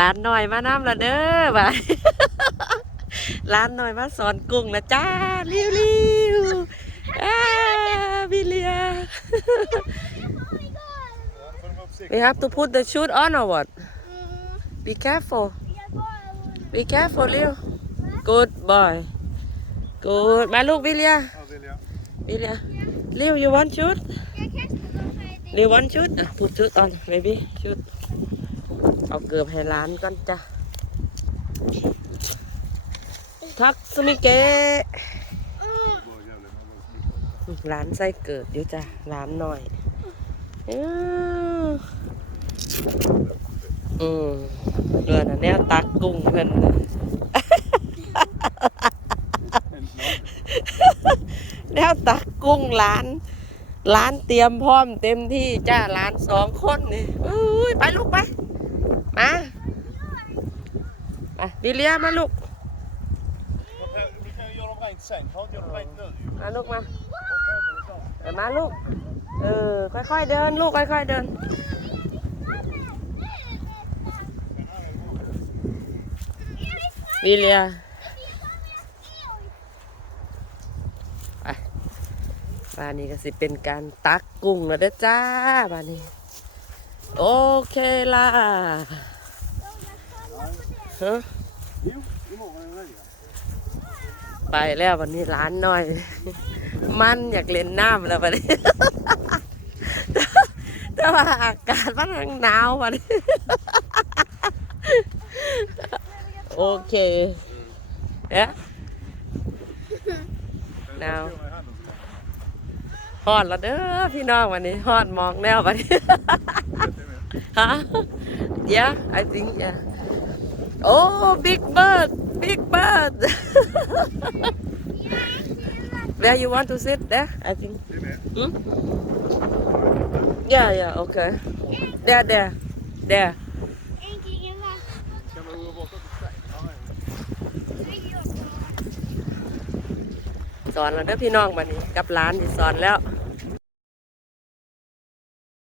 ร้านหน่อยมาน้ำละเด้อบ่ายร้านหน่อยมาสอนกุ้งนะจ้าริ้วริ้วอ้าวิเลีย We have to put the shoot on or what? Be careful. Be careful, Leo. Good boy. Good. มาลูกวิเลีย Ja, vill jag. วิเลีย Leo, you want shoot? Leo want shoot? Ah, put shoot on, baby. Shoot. เอาเกือบให้ร้านก่อนจ้ะ ทักสมิเกร้านไส้เกิดอยู่จ้ะร้านหน่อยอืออืมเรือน่ะแนวตักกุ้งเพิ่นน่ะแนวตักกุ้งร้าน ร้านเตรียมพร้อมเต็มที่จ้าร้านสองคนนี่อุ้ยไปลูกไป มาไปวิเลียมาลูก Vi kan ju göra dem rent sen. Ta inte göra dem rent nu. มาลูกมา Ta på med det sen. เดินมาลูก เออ ค่อยๆเดินลูก ค่อยๆเดิน วิเลียไปบ้านนี้ก็สิเป็นการตักกุ้งแล้วเด้อจ้าบ้านนี้ โอเคล่ะฮะ ไปแล้ววันนี้ร้านหน่อย มันอยากเล่นน้ำแล้ววันนี้แต่ว่าอากาศมันยังหนาววันนี้โอเคเอ๊ะหนาวฮอดแล้วเด้อพี่น้องวันนี้ฮอดมองแนววันนี้ฮะ yeah I think yeah oh big bird big bird where you want to sit there I think Det är med. Hmm? Yeah, yeah, okay. There, there, there. Kan man gå bort och säga? Ja, สอนแ